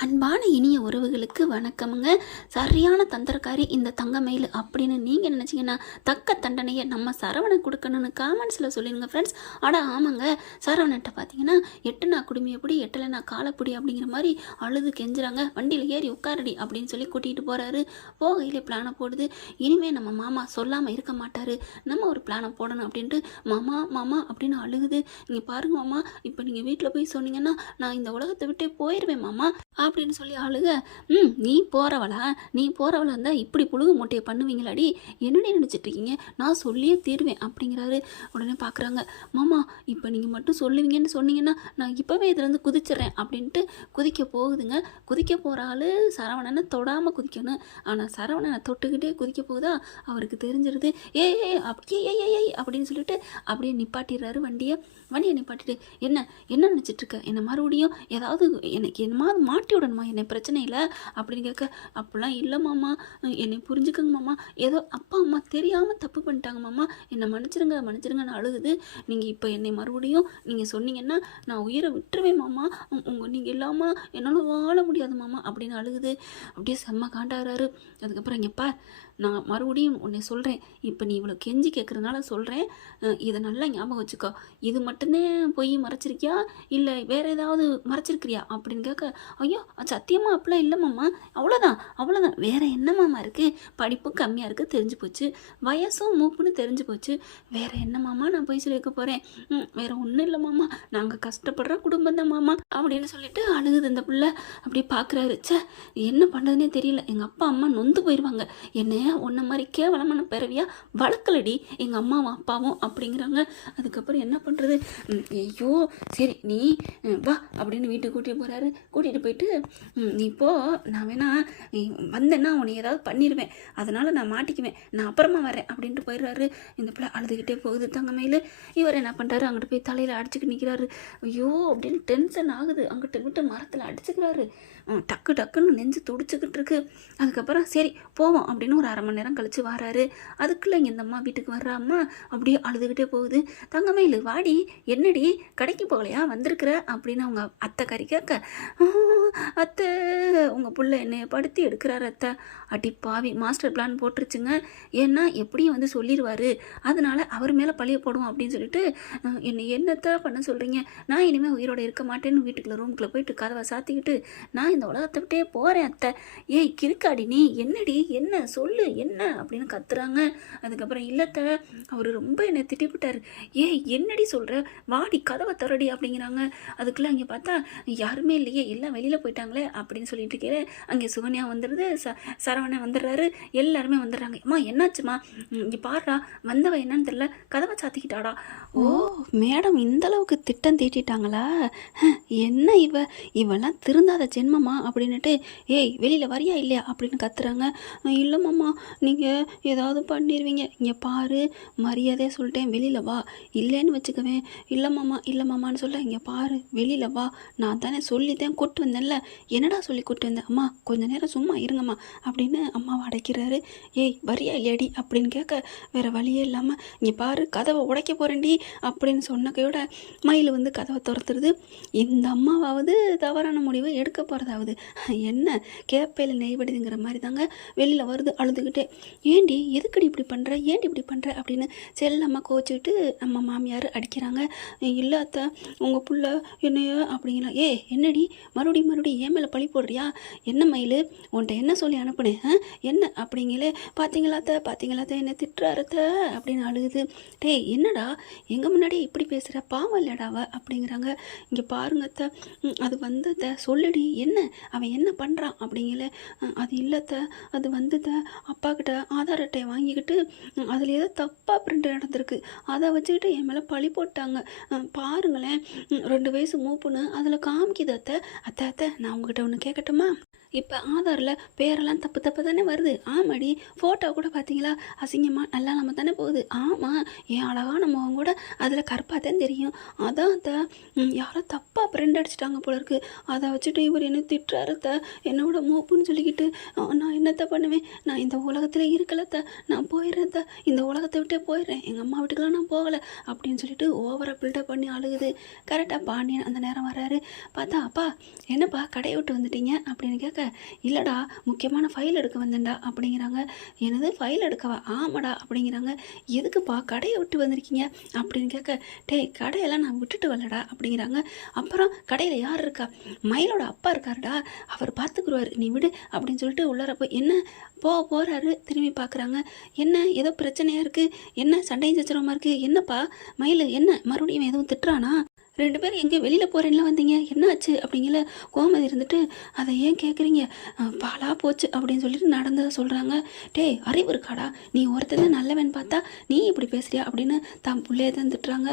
அன்பான இனிய உறவுகளுக்கு வணக்கமுங்க. சரியான தந்திரக்காரி இந்த தங்கமயில் அப்படின்னு நீங்கள் நினச்சிங்கன்னா தக்க தண்டனையை நம்ம சரவணன் கொடுக்கணும்னு காமெண்ட்ஸில் சொல்லிடுங்க ஃப்ரெண்ட்ஸ். ஆனால் ஆமாங்க, சரவணன்ட்ட பார்த்தீங்கன்னா எட்டுனா குடுமி எப்படி எட்டலைனா காலப்பிடி அப்படிங்கிற மாதிரி அழுது கெஞ்சுறாங்க. வண்டியில் ஏறி உட்காரடி அப்படின்னு சொல்லி கூட்டிகிட்டு போகிறாரு. போகையிலே பிளானை போடுது. இனிமேல் நம்ம மாமா சொல்லாமல் இருக்க மாட்டார், நம்ம ஒரு பிளானை போடணும் அப்படின்ட்டு மாமா மாமா அப்படின்னு அழுகுது. இங்கே பாருங்க மாமா, இப்போ நீங்கள் வீட்டில் போய் சொன்னீங்கன்னா நான் இந்த உலகத்தை விட்டே போயிடுவேன் மாமா அப்படின்னு சொல்லி அழுக. நீ போகிறவளா இருந்தால் இப்படி புழுகு மூட்டையை பண்ணுவீங்களாடி, என்னடி நினச்சிட்ருக்கீங்க, நான் சொல்லியே தீருவேன் அப்படிங்கிறாரு. உடனே பார்க்குறாங்க, மாமா இப்போ நீங்கள் மட்டும் சொல்லுவீங்கன்னு சொன்னீங்கன்னா நான் இப்போவே இதுலேருந்து குதிச்சிட்றேன் அப்படின்ட்டு குதிக்க போகுதுங்க. குதிக்க போகிற ஆள் சரவணனை தொடாமல் குதிக்கணும். ஆனால் சரவணனை தொட்டுக்கிட்டே குதிக்க போகுதா அவருக்கு தெரிஞ்சிருது. அப்படின்னு சொல்லிட்டு அப்படியே நிப்பாட்டிடுறாரு வண்டியை நிப்பாட்டிட்டு, என்ன நினச்சிட்ருக்க, என்னை மறுபடியும் ஏதாவது எனக்கு என்னமாவது மாட்டி விடணுமா, என்னை பிரச்சனை இல்லை அப்படின்னு கேட்க. அப்படிலாம் இல்லை மாமா, என்னை புரிஞ்சுக்கங்க மாமா, ஏதோ அப்பா அம்மா தெரியாமல் தப்பு பண்ணிட்டாங்க மாமா, என்னை மன்னிச்சிருங்கன்னு அழுகுது. நீங்கள் இப்போ என்னை மறுபடியும் நீங்கள் சொன்னீங்கன்னா நான் உயிரை விட்டுருவேன் மாமா, நீங்கள் இல்லாமல் என்னால் வாழ முடியாது மாமா அப்படின்னு அழுகுது. அப்படியே செம்ம காண்டாகிறாரு. அதுக்கப்புறம் இங்கேப்பா, நான் மறுபடியும் உன்னை சொல்கிறேன், இப்போ நீ இவ்வளோ கெஞ்சி கேட்குறதுனால சொல்கிறேன், இதை நல்லா ஞாபகம் வச்சுக்கோ. இது மட்டும்தான் போய் மறைச்சிருக்கியா இல்லை வேறு ஏதாவது மறைச்சிருக்கிறியா அப்படின்னு கேட்க. ஐயோ சத்தியமாக அப்படிலாம் இல்லை மாமா, அவ்வளோதான் வேறு என்ன மாமா இருக்குது, படிப்பு கம்மியாக இருக்குது தெரிஞ்சு போச்சு, வயசும் மூப்புன்னு தெரிஞ்சு போச்சு, வேறு என்ன மாமா நான் போய் சொல்லியிருக்க போகிறேன், வேறு ஒன்றும் இல்லை மாமா, நாங்கள் கஷ்டப்படுற குடும்பம் தான் மாமா அப்படின்னு சொல்லிட்டு அழுகுது இந்த பிள்ளை. அப்படி பார்க்குறாரு. என்ன பண்ணுறதுனே தெரியல, எங்கள் அப்பா அம்மா நொந்து போயிடுவாங்க, என்ன உன்ன மாதிரி கேவலமான பிறவியா வளர்க்கலடி எங்கள் அம்மாவும் அப்பாவும் அப்படிங்கிறாங்க. அதுக்கப்புறம் என்ன பண்ணுறது, ஐயோ சரி நீ வா அப்படின்னு வீட்டுக்கு கூட்டிகிட்டு போகிறாரு. கூட்டிகிட்டு போயிட்டு நீ போ, நான் வேணா நீ வந்தேன்னா உன்னை ஏதாவது பண்ணிடுவேன், அதனால் நான் மாட்டிக்குவேன், நான் அப்புறமா வரேன் அப்படின்ட்டு போயிடுறாரு. இந்த பிள்ளை அழுதுகிட்டே போகுது தங்கமயில். இவர் என்ன பண்ணுறாரு, அங்கிட்டு போய் தலையில் அடிச்சுக்கிட்டு நிற்கிறாரு. ஐயோ அப்படின்னு டென்ஷன் ஆகுது. அங்கிட்ட விட்டு மரத்தில் அடிச்சுக்கிறாரு. டக்குன்னு நெஞ்சு துடிச்சுக்கிட்டு இருக்கு. அதுக்கப்புறம் சரி போவோம் அப்படின்னு ஒரு 1/2 மணி நேரம் கழித்து வராரு. அதுக்குள்ளே இங்கே இந்த அம்மா வீட்டுக்கு வர்ற அம்மா அப்படியே அழுதுகிட்டே போகுது. தங்கமயில் வாடி, என்னடி கடைக்கு போகலையா வந்திருக்கிற அப்படின்னு அவங்க அத்தைக்காரி கேட்க. அத்தை உங்கள் புள்ள என்னைய படுத்தி எடுக்கிறாரு அத்தை. அடி பாவி, மாஸ்டர் பிளான் போட்டுருச்சுங்க, ஏன்னா எப்படியும் வந்து சொல்லிடுவார், அதனால அவர் மேலே பழிய போடுவோம் அப்படின்னு சொல்லிட்டு என்னத்தை பண்ண சொல்கிறீங்க, நான் இனிமேல் உயிரோடு இருக்க மாட்டேன்னு வீட்டுக்குள்ளே ரூமுக்குள்ளே போயிட்டு கதவை சாத்திக்கிட்டு நான் இந்த உலகத்தை விட்டே போகிறேன் அத்தை. ஏய் கிறுக்காடி நீ, என்னடி என்ன சொல்லு என்ன அப்படின்னு கத்துறாங்க. அதுக்கப்புறம் இல்லத்த அவர் ரொம்ப என்னை திட்டிவிட்டார். ஏய் என்னடி சொல்கிற, வாடி கதவை திறடி அப்படிங்கிறாங்க. அதுக்குள்ளே அங்கே பார்த்தா யாருமே இல்லையே, எல்லாம் வெளியில் போயிட்டாங்களே அப்படின்னு சொல்லிட்டு இருக்கே. அங்கே சுகன்யா வந்துடுது, சரவணன் வந்துடுறாரு, எல்லாருமே வந்துடுறாங்க. அம்மா என்னாச்சுமா, இங்கே பாடுறா வந்தவ என்னன்னு தெரியல கதவை சாத்திக்கிட்டாடா. ஓ மேடம் இந்தளவுக்கு திட்டம் தீட்டிட்டாங்களா, என்ன இவெல்லாம் திருந்தாத ஜென்மமா அப்படின்னுட்டு ஏய் வெளியில் வரியா இல்லையா அப்படின்னு கத்துறாங்க. இல்லை மாமா நீங்கள் ஏதாவது பண்ணிடுவீங்க, இங்கே பாரு மரியாதையாக சொல்லிட்டேன் வெளியில் வா, இல்லைன்னு வச்சுக்கவேன். இல்லை மாமான்னு சொல்ல, இங்கே பாரு வெளியில் வா, நான் தானே சொல்லித்தேன் கூட்டு வந்தேன்ல, என்னடா சொல்லி கூட்டு வந்தேன், அம்மா கொஞ்ச நேரம் சும்மா இருங்கம்மா அப்படின்னு அம்மாவை அடைக்கிறாரு. ஏய் வரியா இல்லையாடி அப்படின்னு கேட்க வேறு வழியே இல்லாமல் இங்கே பாரு கதவை உடைக்க போகிறேன்டி அப்படின்னு சொன்னக்கையோட மயில் வந்து கதவை துரத்துறது. இந்த அம்மாவாவது தவறான முடிவு எடுக்க போகிறதாவது என்ன கேப்பையில் நெய்வடிதுங்கிற மாதிரி தாங்க வெளியில் வருது அழுதுகிட்டே. ஏண்டி எதுக்கடி இப்படி பண்ணுற அப்படின்னு செல்லம்மா கோச்சிக்கிட்டு நம்ம மாமியார் அடிக்கிறாங்க. இல்லை அத்தை உங்கள் புள்ள என்னையோ அப்படிங்களா. என்னடி மறுபடியும் ஏன் மேலே பழி போடுறியா, என்ன மயில் உன்ட்ட என்ன சொல்லி அனுப்புனேன் என்ன அப்படிங்களே, பார்த்தீங்களா அத்தை என்ன திட்டுறாருத்த அப்படின்னு அழுகுது. டேய் என்னடா எங்கள் முன்னாடி இப்படி பேசுகிற, பாவம் இல்லடாவ அப்படிங்கிறாங்க. இங்கே பாருங்க அத்தை, அது வந்தத சொல்லுடி, என்ன அவன் என்ன பண்ணுறான் அப்படிங்கல. அது இல்லைத்த, அது வந்துத அப்பா கிட்ட ஆதார் அட்டையை வாங்கிக்கிட்டு அதில் ஏதோ தப்பாக பிரிண்ட் நடந்திருக்கு, அதை வச்சுக்கிட்டு என் மேலே பழி போட்டாங்க, பாருங்களேன் 2 வயசு மூப்புன்னு அதில் காமிக்குது அத்தை. நான் உங்ககிட்ட ஒன்று கேட்கட்டுமா, இப்போ ஆதாரில் பேரெல்லாம் தப்பு தப்பு தானே வருது. ஆமாடி, ஃபோட்டோ கூட பார்த்தீங்களா அசிங்கமாக நல்லா நம்ம தானே போகுது. ஆமாம், என் அழகான முகம் கூட அதில் கருப்பாக தான் தெரியும். அதான் அத்தை யாரோ தப்பாக பிரிண்ட் அடிச்சிட்டாங்க போல இருக்கு. அதை வச்சுட்டு இவர் என்ன திட்டுறாரு அத்தை, என்னோட மூப்புன்னு சொல்லிக்கிட்டு. நான் என்னத்தை பண்ணுவேன், நான் இந்த உலகத்தில் இருக்கலத்த, நான் போயிடுறேன் அத்தை, இந்த உலகத்தை விட்டே போயிடுறேன், எங்கள் அம்மா வீட்டுக்கெல்லாம் நான் போகலை அப்படின்னு சொல்லிட்டு ஓவராக பில்டப் பண்ணி அழுகுது. கரெக்டாக பாண்டியன் அந்த நேரம் வர்றாரு. பார்த்தா, அப்பா என்னப்பா கடையை விட்டு வந்துட்டீங்க அப்படின்னு கேட்க, இல்லைடா முக்கியமான ஃபைல் எடுக்க வந்தேன்டா அப்படிங்கிறாங்க. எனது ஃபைல் எடுக்கவா? ஆமாடா அப்படிங்கிறாங்க. எதுக்குப்பா கடையை விட்டு வந்திருக்கீங்க அப்படின்னு கேட்க, டேய் கடையெல்லாம் நான் விட்டுட்டு வரலடா அப்படிங்கிறாங்க. அப்புறம் கடையில் யார் இருக்கா? மயிலோட அப்பா இருக்காருடா, அவர் பார்த்துக்குருவார், நீ விடு அப்படின்னு சொல்லிட்டு உள்ளார போய் என்ன போகிறாரு. திரும்பி பார்க்குறாங்க. என்ன ஏதோ பிரச்சனையாக இருக்குது, என்ன சண்டையும் சச்சரவமாக இருக்குது, என்னப்பா மயில் என்ன மறுபடியும் எதுவும் திட்டுறானா? 2 பேரும் எங்கே வெளியில் போகிறேன்லாம் வந்தீங்க, என்ன ஆச்சு அப்படிங்கிற கோமதி இருந்துட்டு, அதை ஏன் கேட்குறீங்க, பாலாக போச்சு அப்படின்னு சொல்லிட்டு நடந்ததை சொல்கிறாங்க. டேய் அறிவு இருக்காடா, நீ ஒருத்தர் நல்லவன் பார்த்தா நீ இப்படி பேசுறியா அப்படின்னு தான் பிள்ளைய தான் திட்டுறாங்க.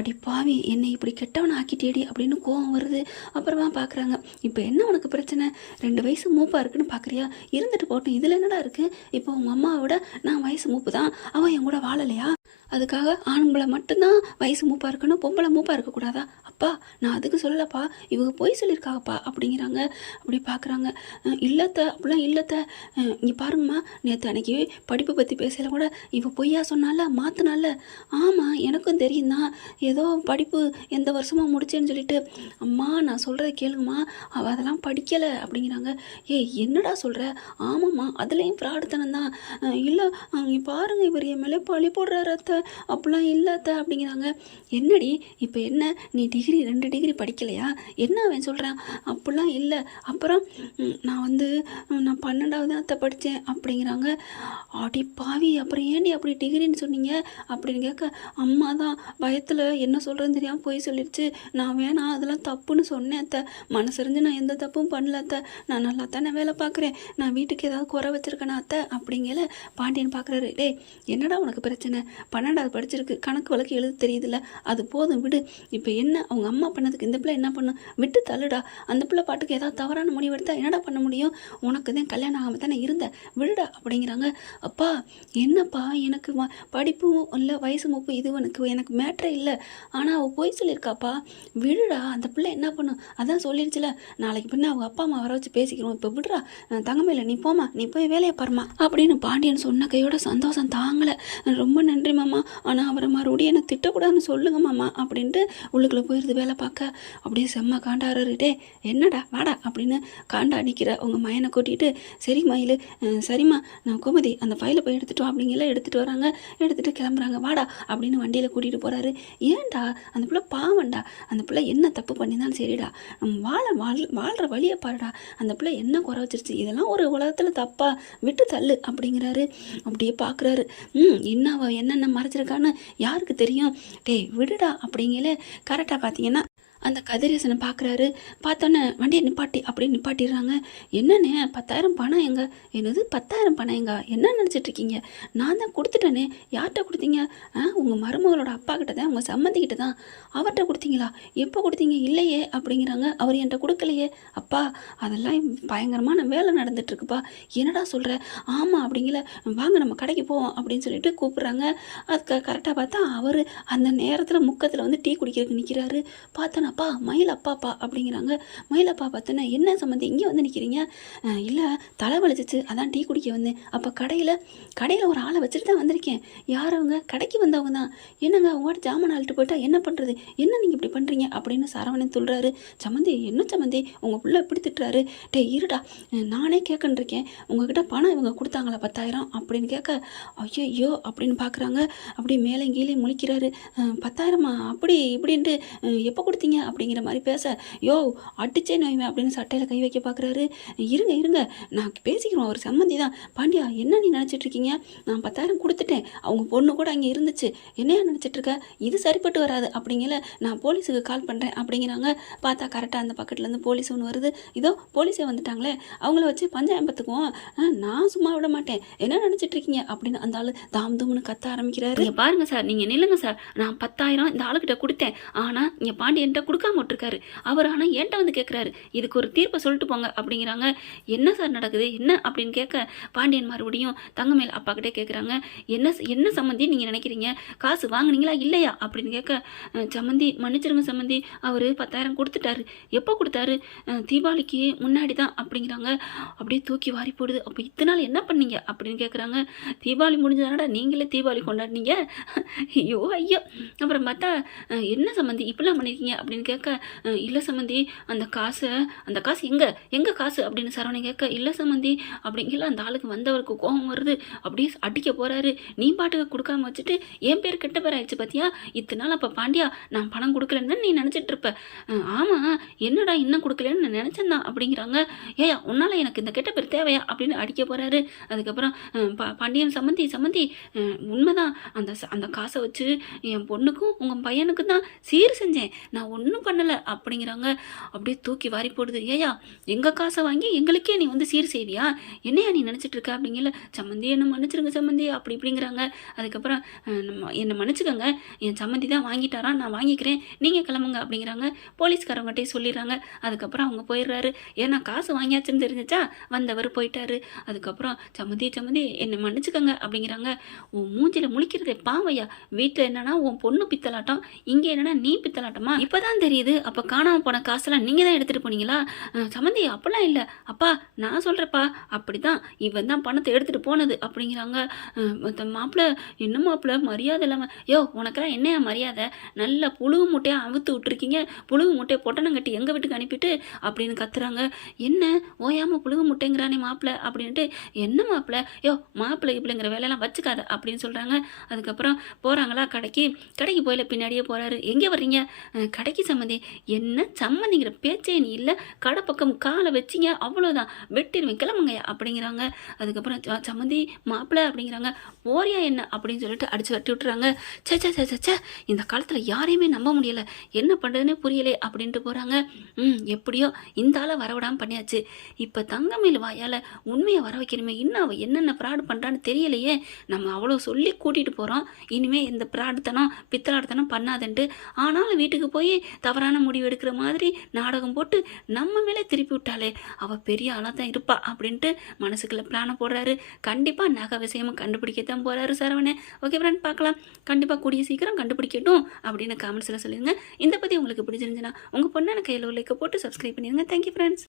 அடி பாவி, என்னை இப்படி கெட்டவனை ஆக்கிட்டேடி அப்படின்னு கோவம் வருது. அப்புறமா பார்க்குறாங்க. இப்போ என்ன உனக்கு பிரச்சனை, 2 வயசு மூப்பாக இருக்குன்னு பார்க்குறியா, இருந்துட்டு போட்டோம், இதில் என்னடா இருக்குது, இப்போ உங்கள் அம்மாவை விட நான் வயசு மூப்பு தான், அவன் என் கூட வாழலையா, அதுக்காக ஆண்களை மட்டும்தான் வயசு மூப்பாக இருக்கணும், பொம்பளை மூப்பாக இருக்கக்கூடாதா? அப்பா நான் அதுக்கு சொல்லலப்பா, இவங்க பொய் சொல்லியிருக்காங்கப்பா அப்படிங்கிறாங்க. அப்படி பார்க்குறாங்க. இல்லத்த அப்படிலாம் இல்லத்த, இங்கே பாருங்கம்மா, நேற்று அன்னைக்கு படிப்பை பற்றி பேசல கூட இவ பொய்யா சொன்னால மாற்றினால. ஆமாம் எனக்கும் தெரியும் தான், ஏதோ படிப்பு எந்த வருஷமாக முடிச்சேன்னு சொல்லிட்டு. அம்மா நான் சொல்கிறத கேளுங்கம்மா, அவள் அதெல்லாம் படிக்கலை அப்படிங்கிறாங்க. ஏய் என்னடா சொல்கிற? ஆமாம்மா அதுலேயும் ஃப்ராடுத்தனம் தான். இல்லை இங்கே பாருங்கள், இவர் என் மேலே பழி போடுறாரு அத்தை, அப்படிலாம் இல்லை அத்தை அப்படிங்கிறாங்க. என்னடி இப்போ என்ன, நீ டிகிரி 2 டிகிரி படிக்கலையா, என்ன அவன் சொல்கிறான்? அப்படிலாம் இல்லை. அப்புறம் நான் 12வது அத்தை படித்தேன் அப்படிங்கிறாங்க. அடி பாவி, அப்புறம் ஏன்டி அப்படி டிகிரின்னு சொன்னீங்க அப்படின்னு கேட்க, அம்மா தான் பயத்தில் என்ன சொல்கிறேன்னு தெரியாமல் போய் சொல்லிடுச்சு, நான் வேணாம் அதெல்லாம் தப்புன்னு சொன்னேன் அத்தை, மனசறிஞ்சு நான் எந்த தப்பும் பண்ணல அத்தை, நான் நல்லா தானே வேலை பார்க்குறேன், நான் வீட்டுக்கு ஏதாவது குறை வச்சுருக்கேனா அத்தை அப்படிங்கல. பாண்டியன் பார்க்குறாரு. டேய் என்னடா உனக்கு பிரச்சனை, 12வது படிச்சிருக்கு, கணக்கு வழக்கு எழுத தெரியுதுல்ல, அது போதும் விடு. இப்போ என்ன அவங்க அம்மா பண்ணதுக்கு இந்த பிள்ளை என்ன பண்ணும், விட்டு தள்ளுடா. அந்த பிள்ளை பாட்டுக்கு ஏதாவது தவறான முடிவு எடுத்தா என்னடா பண்ண முடியும், உனக்கு தான் கல்யாணம் ஆகாமல் தானே இருந்த, விடுடா அப்படிங்கிறாங்க. அப்பா என்னப்பா, எனக்கு படிப்பும் இல்லை வயசு மூப்பு இது எனக்கு மேட்ரே இல்லை, ஆனால் அவள் போய் சொல்லியிருக்காப்பா, விடுடா. அந்த பிள்ளை என்ன பண்ணும், அதான் சொல்லிருச்சுல, நாளைக்கு பின்ன அவங்க அப்பா அம்மா வர வச்சு பேசிக்கிறோம், இப்போ விடுறா. தங்கமையில நீ போமா, நீ போய் வேலையை பாருமா அப்படின்னு பாண்டியன் சொன்ன கையோட சந்தோஷம் தாங்கலை. ரொம்ப நன்றி மாமா, ஆனால் அவரை மறுபடியும் என்ன திட்டக்கூடாதுன்னு சொல்லுங்க மாமா அப்படின்ட்டு உள்ளுக்குள்ளே போயிடுது வேலை பார்க்க. அப்படியே செம்ம காண்டாடுறே. என்னடா வாடா அப்படின்னு காண்டா நிற்கிற உங்கள் மயனை கூட்டிகிட்டு, சரி மயில் சரிம்மா நான் கோமதி அந்த ஃபைலை போய் எடுத்துட்டோம் அப்படிங்கலாம் எடுத்துகிட்டு வராங்க. எடுத்துகிட்டு கிளம்புறாங்க. வாடா அப்படின்னு வண்டியில் கூட்டிகிட்டு போகிறாரு. ஏன்டா அந்த பிள்ளை பாவண்டா, அந்த பிள்ளை என்ன தப்பு பண்ணியிருந்தாலும் சரிடா, வாழ்கிற வழியை பாருடா, அந்த பிள்ளை என்ன குறை வச்சிருச்சு, இதெல்லாம் ஒரு உலகத்தில் தப்பா, விட்டு தள்ளு அப்படிங்கிறாரு. அப்படியே பார்க்குறாரு. இன்னும் அவள் என்னென்ன மறைச்சிருக்கான்னு யாருக்கு தெரியும், டேய் விடுடா அப்படிங்கல. கரெக்டாக பார்த்தீங்கன்னா அந்த கதிரேசனை பார்க்குறாரு. பார்த்தோன்னே வண்டியை நிப்பாட்டி அப்படின்னு நிப்பாட்டிடுறாங்க. என்னண்ணே 10,000 பணம் எங்க? என்னது 10,000 பணம் எங்க? என்ன நினச்சிட்ருக்கீங்க? நான் தான் கொடுத்துட்டேனே. யார்கிட்ட கொடுத்தீங்க? உங்கள் மருமகளோட அப்பா கிட்ட தான், உங்கள் சம்மந்திக்கிட்ட தான். அவர்கிட்ட கொடுத்தீங்களா? எப்போ கொடுத்தீங்க? இல்லையே அப்படிங்கிறாங்க. அவர் என்கிட்ட கொடுக்கலையே. அப்பா அதெல்லாம் பயங்கரமான வேலை நடந்துட்டுருக்குப்பா. என்னடா சொல்கிற? ஆமாம் அப்படிங்கல. வாங்க நம்ம கடைக்கு போவோம் அப்படின்னு சொல்லிட்டு கூப்பிட்றாங்க. அதுக்கு கரெக்டாக பார்த்தா அவர் அந்த நேரத்தில் முக்கத்தில் வந்து டீ குடிக்கிறதுக்கு நிற்கிறாரு. பார்த்தோன்னா அப்பா மயில் அப்பாப்பா அப்படிங்கிறாங்க. மயில் அப்பா பார்த்தோன்னே என்ன சம்மந்தி இங்கே வந்து நிற்கிறீங்க? இல்லை தலை வலிச்சிச்சு அதான் டீ குடிக்க வந்தேன். அப்போ கடையில் ஒரு ஆளை வச்சுட்டு தான் வந்திருக்கேன். யார் அவங்க? கடைக்கு வந்தவங்க தான். என்னங்க உங்கள்கிட்ட ஜாமான் அழுட்டு போயிட்டா என்ன பண்ணுறது, என்ன நீங்கள் இப்படி பண்ணுறீங்க அப்படின்னு சரவணன் சொல்கிறாரு. சம்மந்தி என்ன சம்மந்தி உங்கள் பிள்ளை எப்படி திட்டுறாரு? டே இருடா, நானே கேட்கன்னு இருக்கேன், உங்ககிட்ட பணம் இவங்க கொடுத்தாங்களா 10,000 அப்படின்னு கேட்க, ஐயோ அப்படின்னு பார்க்குறாங்க. அப்படியே மேலே கீழே முழிக்கிறாரு. 10,000 அப்படி இப்படின்ட்டு எப்போ கொடுத்தீங்க அப்படிங்கிற மாதிரி பேச, யோ அடிச்சே நோய்மே அப்படின்னு சட்டையில் கை வைக்க பார்க்குறாரு. இருங்க நான் பேசிக்கிறோம், அவர் சம்மந்தி தான். பாண்டியா என்ன நீ நினச்சிட்ருக்கீங்க, நான் 10,000 கொடுத்துட்டேன், அவங்க பொண்ணு கூட அங்கே இருந்துச்சு, என்னையா நினச்சிட்ருக்க, இது சரிப்பட்டு வராது அப்படிங்கல, நான் போலீஸுக்கு கால் பண்ணுறேன் அப்படிங்கிறாங்க. பார்த்தா கரெக்டாக அந்த பக்கத்துலேருந்து போலீஸ் ஒன்று வருது. இதோ போலீஸே வந்துட்டாங்களே, அவங்கள வச்சு பஞ்சாயம் பார்த்துக்குவோம், நான் சும்மா விட மாட்டேன், என்ன நினச்சிட்ருக்கீங்க அப்படின்னு அந்த ஆள் தாம் தூம்னு கத்த ஆரம்பிக்கிறாரு. பாருங்க சார், நீங்கள் நில்லுங்க சார், நான் 10,000 இந்த ஆளுக்கிட்ட கொடுத்தேன், ஆனால் இங்கே பாண்டியன்ட்ட கொடுக்காம விட்டுருக்காரு. அவர் ஆனால் என்கிட்ட வந்து கேட்குறாரு, இதுக்கு ஒரு தீர்ப்பை சொல்லிட்டு போங்க அப்படிங்கிறாங்க. என்ன சார் நடக்குது என்ன அப்படின்னு கேட்க, பாண்டியன் மறுபடியும் தங்கமேல் அப்பா கிட்டே கேட்குறாங்க, என்ன என்ன சம்மந்தி நீங்கள் நினைக்கிறீங்க, காசு வாங்குனீங்களா இல்லையா அப்படின்னு கேட்க, சம்மந்தி மன்னிச்சிருங்க சம்மந்தி, அவர் 10,000 கொடுத்துட்டாரு. எப்போ கொடுத்தாரு, தீபாவளிக்கு முன்னாடி தான் அப்படிங்கிறாங்க. அப்படியே தூக்கி வாரி போடுது. அப்போ இத்தனை நாள் என்ன பண்ணீங்க அப்படின்னு கேட்குறாங்க. தீபாவளி முடிஞ்சதானடா நீங்களே தீபாவளி கொண்டாடினீங்க. ஐயோ ஐயோ. அப்புறம் பார்த்தா, என்ன சம்மந்தி இப்படிலாம் பண்ணியிருக்கீங்க அப்படின்னு கேட்க, இல்லை சம்மந்தி அந்த காசு எங்கே காசு அப்படின்னு சரவணன் கேட்க, இல்லை சம்மந்தி அப்படிங்கிற அந்த ஆளுக்கு வந்தவருக்கு கோபம் வருது. அப்படியே அடிக்க போகிறாரு. நீ பாட்டுக்கு கொடுக்காம வச்சுட்டு என் பேர் கெட்ட பேர் ஆயிடுச்சு பார்த்தியா, இத்தனை நாள் அப்போ பாண்டியா நான் பணம் கொடுக்கலன்னு நீ நினச்சிட்டு இருப்ப. ஆமாம் என்னடா இன்னும் கொடுக்கலன்னு நான் நினச்சேன் தான் அப்படிங்கிறாங்க. ஏயா உன்னால் எனக்கு இந்த கெட்ட பேர் தேவையா அப்படின்னு அடிக்க போகிறாரு. அதுக்கப்புறம் பாண்டியன் சம்மந்தி உண்மைதான், அந்த காசை வச்சு என் பொண்ணுக்கும் உங்கள் பையனுக்கும் தான் சீர் செஞ்சேன், நான் ஒன்றும் பண்ணலை அப்படிங்கிறாங்க. அப்படியே தூக்கி வாரி போடுது. ஏயா எங்கள் காசை வாங்கி எங்களுக்கே நீ வந்து சீர் செய்வியா, என்னையா நீ நினச்சிட்டு இருக்க அப்படிங்கல. சம்மந்தி என்னை மன்னிச்சிருங்க சம்மந்தி அப்படி இப்படிங்கிறாங்க. அதுக்கப்புறம் என்னை மன்னிச்சுக்கோங்க, என் சம்மந்தி தான் வாங்கிட்டாரா, நான் வாங்கிக்கிறேன், நீங்கள் கிளம்புங்க அப்படிங்கிறாங்க. போலீஸ்காரவங்ககிட்டே சொல்லிடுறாங்க. அதுக்கப்புறம் அவங்க போயிடுறாரு. ஏன்னா காசு வாங்கியாச்சுன்னு தெரிஞ்சிச்சா, வந்தவர் போயிட்டாரு. அதுக்கப்புறம் சம்மந்தி என்னை மன்னிச்சுக்கோங்க அப்படிங்கிறாங்க. உன் மூஞ்சில் முழிக்கிறதே பாவையா, வீட்டில் என்னன்னா உன் பொண்ணு பித்தலாட்டம், இங்கே என்னன்னா நீ பித்தலாட்டமா, இப்போதான் தெரியுது. அப்போ காணாமல் போன காசெல்லாம் நீங்கள் தான் எடுத்துகிட்டு போனீங்களா. சம்மந்தி அப்படிலாம் இல்லை அப்பா, நான் சொல்கிறப்பா அப்படி தான், இவன் தான் பணத்தை எடுத்துகிட்டு போனது அப்படிங்கிறாங்க. மாப்பிள்ளை என்ன மாப்பிள்ளை மரியாதை இல்லாமல், யோ உனக்கெல்லாம் என்னையா மரியாதை, நல்ல புழுகு மூட்டையாக அவுத்து விட்டுருக்கீங்க, புழுகு மூட்டையை பொட்டணம் கட்டி எங்கள் வீட்டுக்கு அனுப்பிட்டு அப்படின்னு கத்துறாங்க. என்ன ஓயாமல் புழுகு முட்டைங்கிறானே மாப்பிள்ளை அப்படின்ட்டு, என்ன மாப்பிள்ளை, யோ மாப்பிள்ளை இப்படிங்கிற வேலையெல்லாம் வச்சுக்காத அப்படின்னு சொல்கிறாங்க. அதுக்கப்புறம் போகிறாங்களா கடைக்கு போயில பின்னாடியே போகிறாரு. எங்கே வர்றீங்க, கடைக்கு சம்மந்தி. என்ன சம்மந்திங்கிற பேச்சே நீ இல்லை, கடை பக்கம் காலை வச்சிங்க அவ்வளோதான், வெட்டிடுவேன் கிளம்புங்கய்யா அப்படிங்கிறாங்க. அதுக்கப்புறம் சம்மந்தி மாப்பிள்ளை அப்படிங்கிறாங்க. போறியா என்ன அப்படின்னு சொல்லிட்டு அடிச்சு வட்டி விட்டுறாங்க. சே இந்த காலத்தில் யாரையுமே நம்ப முடியலை, என்ன பண்ணுறதுன்னே புரியலே அப்படின்ட்டு போகிறாங்க. எப்படியோ இந்த ஆளை வரவிடாமல் பண்ணியாச்சு. இப்போ தங்கமேல் வாயால் உண்மையை வர வைக்கணுமே, இன்னும் அவள் என்னென்ன ஃப்ராடு பண்ணுறான்னு தெரியலையே. நம்ம அவ்வளோ சொல்லி கூட்டிகிட்டு போகிறோம், இனிமேல் இந்த ஃப்ராடுத்தனம் பித்தலாடுத்தனம் பண்ணாதுன்ட்டு. ஆனாலும் வீட்டுக்கு போய் தவறான முடிவு எடுக்கிற மாதிரி நாடகம் போட்டு நம்ம மேலே திருப்பி விட்டாலே, அவள் பெரிய ஆளாக தான் இருப்பா அப்படின்ட்டு மனசுக்குள்ளே பிளானை போடுறாரு. கண்டிப்பாக நகை விஷயமும் கண்டுபிடிக்கத்தான் போகிறாரு சரவணே. ஓகே ஃப்ரெண்ட், பார்க்கலாம். கண்டிப்பாக கூடிய சீக்கிரம் கண்டுபிடிக்கட்டும் அப்படின்னு கமெண்ட்ஸில் சொல்லிடுங்க. இந்த பற்றி உங்களுக்கு பிடிச்சிருந்துச்சுன்னா உங்கள் பொண்ணான கையில் லைக்கை போட்டு சப்ஸ்கிரைப் பண்ணிடுங்க. Thank you friends.